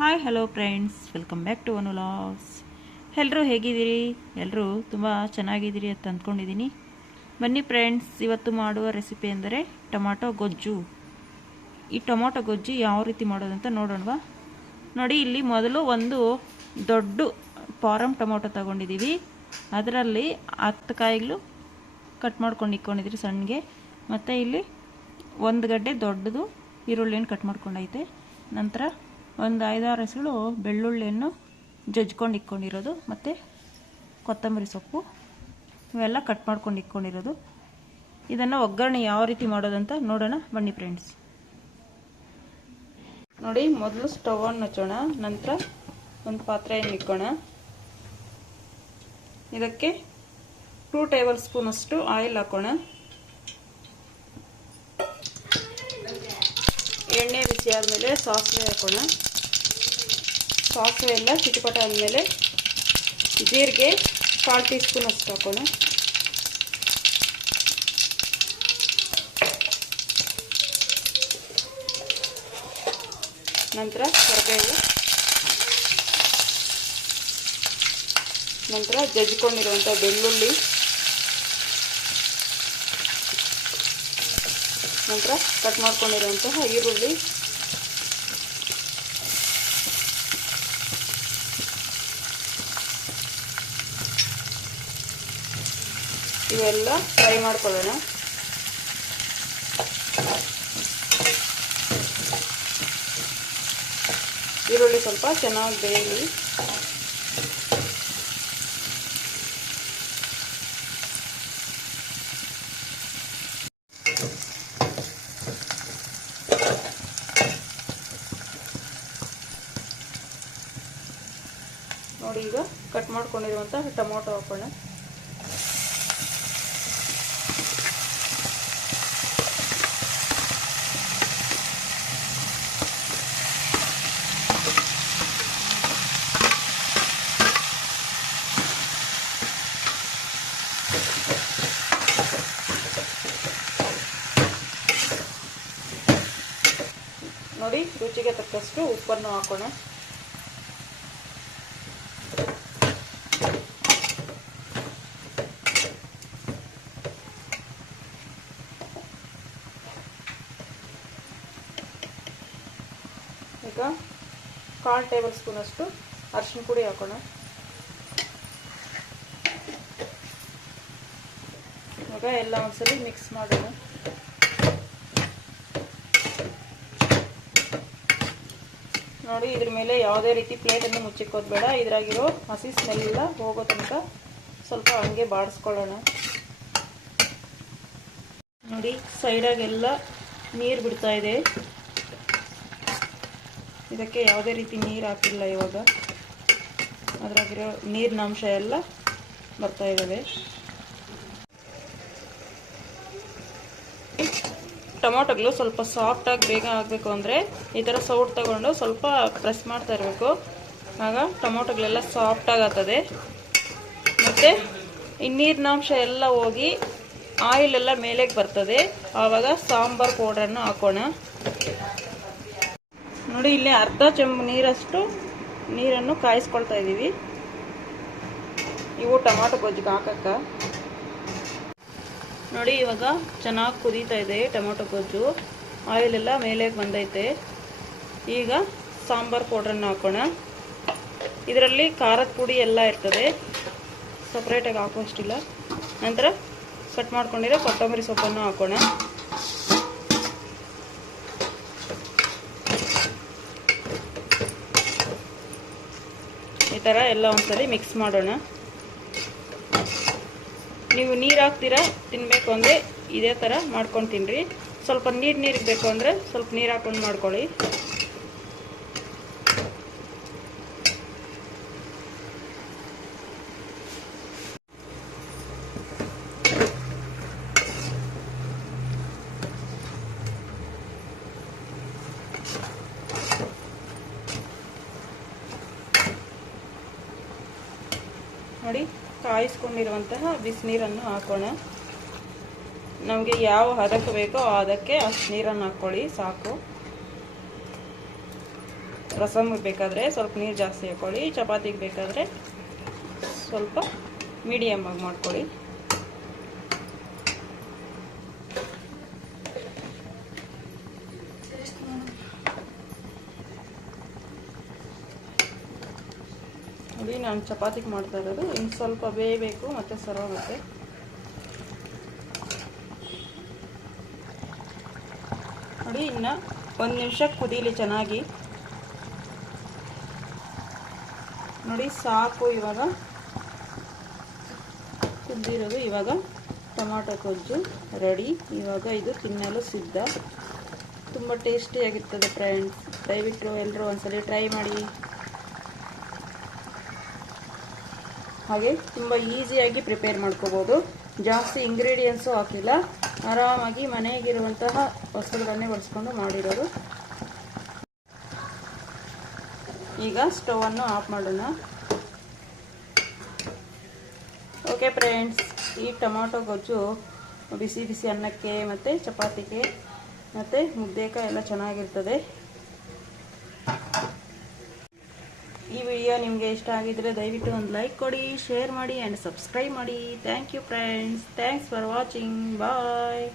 Hi hello friends, welcome back to Anu vlogs. ಎಲ್ಲರೂ ಹೇಗಿದ್ದೀರಿ? ಎಲ್ಲರೂ ತುಂಬ ಚೆನ್ನಾಗಿದ್ದೀರಿ ಅಂತ ಅಂದ್ಕೊಂಡಿದ್ದೀನಿ. ಬನ್ನಿ ಫ್ರೆಂಡ್ಸ್, ಇವತ್ತು ಮಾಡುವ ರೆಸಿಪಿ ಎಂದರೆ ಟೊಮಾಟೊ ಗೊಜ್ಜು. ಈ ಟೊಮಾಟೊ ಗೊಜ್ಜು ಯಾವ ರೀತಿ ಮಾಡೋದಂತ ನೋಡೋಣವಾ? ನೋಡಿ, ಇಲ್ಲಿ ಮೊದಲು ಒಂದು ದೊಡ್ಡ ಫಾರಮ್ ಟೊಮಾಟೊ ತಗೊಂಡಿದ್ದೀವಿ. ಅದರಲ್ಲಿ 10 ಕಾಯಿಗಳು ಕಟ್ ಮಾಡ್ಕೊಂಡು ಇಟ್ಕೊಂಡಿದ್ರಿ ಸಣ್ಣಗೆ. ಮತ್ತು ಇಲ್ಲಿ ಒಂದು ಗಡ್ಡೆ ದೊಡ್ಡದು ಈರುಳ್ಳಿಯನ್ನು ಕಟ್ ಮಾಡ್ಕೊಂಡೈತೆ. ನಂತರ ಒಂದು 5-6 ಹೆಸರು ಬೆಳ್ಳುಳ್ಳಿಯನ್ನು ಜಜ್ಕೊಂಡು ಇಟ್ಕೊಂಡಿರೋದು, ಮತ್ತು ಕೊತ್ತಂಬರಿ ಸೊಪ್ಪು ಇವೆಲ್ಲ ಕಟ್ ಮಾಡ್ಕೊಂಡು ಇಟ್ಕೊಂಡಿರೋದು. ಇದನ್ನು ಒಗ್ಗರಣೆ ಯಾವ ರೀತಿ ಮಾಡೋದಂತ ನೋಡೋಣ ಬನ್ನಿ ಫ್ರೆಂಡ್ಸ್. ನೋಡಿ, ಮೊದಲು ಸ್ಟವನ್ನು ಹಚ್ಚೋಣ. ನಂತರ ಒಂದು ಪಾತ್ರೆಯನ್ನು ಇಕ್ಕೋಣ. ಇದಕ್ಕೆ 2 ಟೇಬಲ್ ಸ್ಪೂನ್ ಅಷ್ಟು ಆಯಿಲ್ ಹಾಕೋಣ. ಎಣ್ಣೆ ಬಿಸಿ ಆದಮೇಲೆ ಸಾಸಿವೆ ಹಾಕೋಣ. ಸಾಸಿವೆ ಎಲ್ಲ ಚಿಟಪಟ ಆದಮೇಲೆ ಜೀರಿಗೆ 1/4 ಟೀ ಸ್ಪೂನ್ ಅಷ್ಟು ಹಾಕೋಣ. ನಂತರ ಕರಿಬೇವು, ನಂತರ ಜಜ್ಕೊಂಡಿರುವಂಥ ಬೆಳ್ಳುಳ್ಳಿ, ನಂತರ ಕಟ್ ಮಾಡ್ಕೊಂಡಿರುವಂತಹ ಈರುಳ್ಳಿ, ಇವೆಲ್ಲ ಫ್ರೈ ಮಾಡ್ಕೊಳ್ಳೋಣ. ಈರುಳ್ಳಿ ಸ್ವಲ್ಪ ಚೆನ್ನಾಗಿ ಬೇಯಲಿ. ನೋಡಿ, ಈಗ ಕಟ್ ಮಾಡ್ಕೊಂಡಿರುವಂತಹ ಟೊಮೊಟೊ ಹಾಕೋಣ. ನೋಡಿ, ರುಚಿಗೆ ತಕ್ಕಷ್ಟು ಉಪ್ಪನ್ನು ಹಾಕೋಣ. ಈಗ 1/4 ಟೇಬಲ್ ಸ್ಪೂನ್ ಅಷ್ಟು ಅರಿಶಿನ ಪುಡಿ ಹಾಕೋಣ. ಈಗ ಎಲ್ಲ ಒಂದ್ಸಲಿ ಮಿಕ್ಸ್ ಮಾಡೋಣ. ನೋಡಿ, ಇದ್ರ ಮೇಲೆ ಯಾವುದೇ ರೀತಿ ಪ್ಲೇಟನ್ನು ಮುಚ್ಚಿಕ್ಕೋದು ಬೇಡ. ಇದ್ರಾಗಿರೋ ಹಸಿ ಸ್ಮೆಲ್ ಎಲ್ಲ ಹೋಗೋ ತನಕ ಸ್ವಲ್ಪ ಹಂಗೆ ಬಾಡಿಸ್ಕೊಳ್ಳೋಣ. ನೋಡಿ, ಸೈಡಾಗೆಲ್ಲ ನೀರು ಬಿಡ್ತಾ ಇದೆ. ಇದಕ್ಕೆ ಯಾವುದೇ ರೀತಿ ನೀರು ಹಾಕಿಲ್ಲ. ಇವಾಗ ಅದ್ರಾಗಿರೋ ನೀರಿನ ಅಂಶ ಎಲ್ಲ ಬರ್ತಾ ಇದ್ದಾವೆ. ಟೊಮಾಟೊಗಳು ಸ್ವಲ್ಪ ಸಾಫ್ಟಾಗಿ ಬೇಗ ಆಗಬೇಕು ಅಂದರೆ ಈ ಥರ ಸೌಟ್ ತಗೊಂಡು ಸ್ವಲ್ಪ ಪ್ರೆಸ್ ಮಾಡ್ತಾ ಇರಬೇಕು. ಆಗ ಟೊಮಾಟೊಗಳೆಲ್ಲ ಸಾಫ್ಟಾಗಿ ಆಗ್ತದೆ. ಮತ್ತು ಈ ನೀರಿನಾಂಶ ಎಲ್ಲ ಹೋಗಿ ಆಯಿಲ್ ಎಲ್ಲ ಮೇಲೆಗೆ ಬರ್ತದೆ. ಆವಾಗ ಸಾಂಬಾರು ಪೌಡರನ್ನು ಹಾಕೋಣ. ನೋಡಿ, ಇಲ್ಲಿ ಅರ್ಧ ಚೆಂಬು ನೀರಷ್ಟು ನೀರನ್ನು ಕಾಯಿಸ್ಕೊಳ್ತಾ ಇದ್ದೀವಿ. ಇವು ಟೊಮಾಟೊ ಗೊಜ್ಜಿಗೆ ಹಾಕಕ್ಕ. ನೋಡಿ, ಇವಾಗ ಚೆನ್ನಾಗಿ ಕುದೀತಾ ಇದೆ ಟೊಮಾಟೊ ಗೊಜ್ಜು. ಆಯಿಲ್ ಎಲ್ಲ ಮೇಲೆ ಬಂದೈತೆ. ಈಗ ಸಾಂಬಾರು ಪೌಡ್ರನ್ನು ಹಾಕೋಣ. ಇದರಲ್ಲಿ ಖಾರದ ಪುಡಿ ಎಲ್ಲ ಇರ್ತದೆ, ಸಪ್ರೇಟಾಗಿ ಹಾಕೋಷ್ಟಿಲ್ಲ. ನಂತರ ಕಟ್ ಮಾಡ್ಕೊಂಡಿರೋ ಕೊತ್ತಂಬರಿ ಸೊಪ್ಪನ್ನು ಹಾಕೋಣ. ಈ ಥರ ಎಲ್ಲ ಒಂದ್ಸಲಿ ಮಿಕ್ಸ್ ಮಾಡೋಣ. ನೀವು ನೀರು ಹಾಕ್ತೀರಾ ತಿನ್ನಬೇಕು ಅಂದರೆ ಇದೇ ಥರ ಮಾಡ್ಕೊಂಡು ತಿನ್ನಿರಿ. ಸ್ವಲ್ಪ ನೀರಿಗೆ ಬೇಕು ಅಂದರೆ ಸ್ವಲ್ಪ ನೀರು ಹಾಕ್ಕೊಂಡು ಮಾಡ್ಕೊಳ್ಳಿ. ನೋಡಿ, ಕಾಯಿಸ್ಕೊಂಡಿರುವಂತಹ ಬಿಸಿನೀರನ್ನು ಹಾಕೋಣ. ನಮಗೆ ಯಾವ ಹದಕ್ಕೆ ಬೇಕೋ ಅದಕ್ಕೆ ಅಷ್ಟು ನೀರನ್ನು ಹಾಕ್ಕೊಳ್ಳಿ, ಸಾಕು. ರಸಮ್ಗೆ ಬೇಕಾದರೆ ಸ್ವಲ್ಪ ನೀರು ಜಾಸ್ತಿ ಹಾಕ್ಕೊಳ್ಳಿ, ಚಪಾತಿಗೆ ಬೇಕಾದರೆ ಸ್ವಲ್ಪ ಮೀಡಿಯಮ್ ಆಗಿ ಮಾಡ್ಕೊಳ್ಳಿ. ನೋಡಿ ನಾನು ಚಪಾತಿಗೆ ಮಾಡ್ತಾ ಇರೋದು, ಇನ್ನು ಸ್ವಲ್ಪ ಬೇಯಬೇಕು ಮತ್ತು ಸರೋಗುತ್ತೆ. ನೋಡಿ ಇನ್ನು 1 ನಿಮಿಷ ಕುದೀಲಿ ಚೆನ್ನಾಗಿ. ನೋಡಿ ಸಾಕು, ಇವಾಗ ಕುದ್ದಿರೋದು. ಇವಾಗ ಟೊಮಾಟೊ ಗೊಜ್ಜು ರೆಡಿ. ಇವಾಗ ಇದು ತಿನ್ನಲು ಸಿದ್ಧ. ತುಂಬ ಟೇಸ್ಟಿಯಾಗಿರ್ತದೆ ಫ್ರೆಂಡ್ಸ್. ದಯವಿಟ್ಟು ಎಲ್ಲರೂ ಒಂದ್ಸಲ ಟ್ರೈ ಮಾಡಿ. ಹಾಗೆ ತುಂಬ ಈಸಿಯಾಗಿ ಪ್ರಿಪೇರ್ ಮಾಡ್ಕೋಬೋದು. ಜಾಸ್ತಿ ಇಂಗ್ರೀಡಿಯೆಂಟ್ಸು ಹಾಕಿಲ್ಲ, ಆರಾಮಾಗಿ ಮನೆಗಿರುವಂತಹ ವಸ್ತುಗಳನ್ನೇ ಬಳಸ್ಕೊಂಡು ಮಾಡಿರೋದು. ಈಗ ಸ್ಟವನ್ನು ಆಫ್ ಮಾಡೋಣ. ಓಕೆ ಫ್ರೆಂಡ್ಸ್, ಈ ಟೊಮಾಟೊ ಗೊಜ್ಜು ಬಿಸಿ ಬಿಸಿ ಅನ್ನಕ್ಕೆ ಮತ್ತು ಚಪಾತಿಗೆ ಮತ್ತು ಮುದ್ದೆಕಾಯಿ ಎಲ್ಲ ಚೆನ್ನಾಗಿರ್ತದೆ. ಈ ವಿಡಿಯೋ ನಿಮಗೆ ಇಷ್ಟ ಆಗಿದ್ರೆ ದಯವಿಟ್ಟು ಒಂದು ಲೈಕ್ ಕೊಡಿ, ಶೇರ್ ಮಾಡಿ ಆ್ಯಂಡ್ ಸಬ್ಸ್ಕ್ರೈಬ್ ಮಾಡಿ. Thank you friends. Thanks for watching. Bye.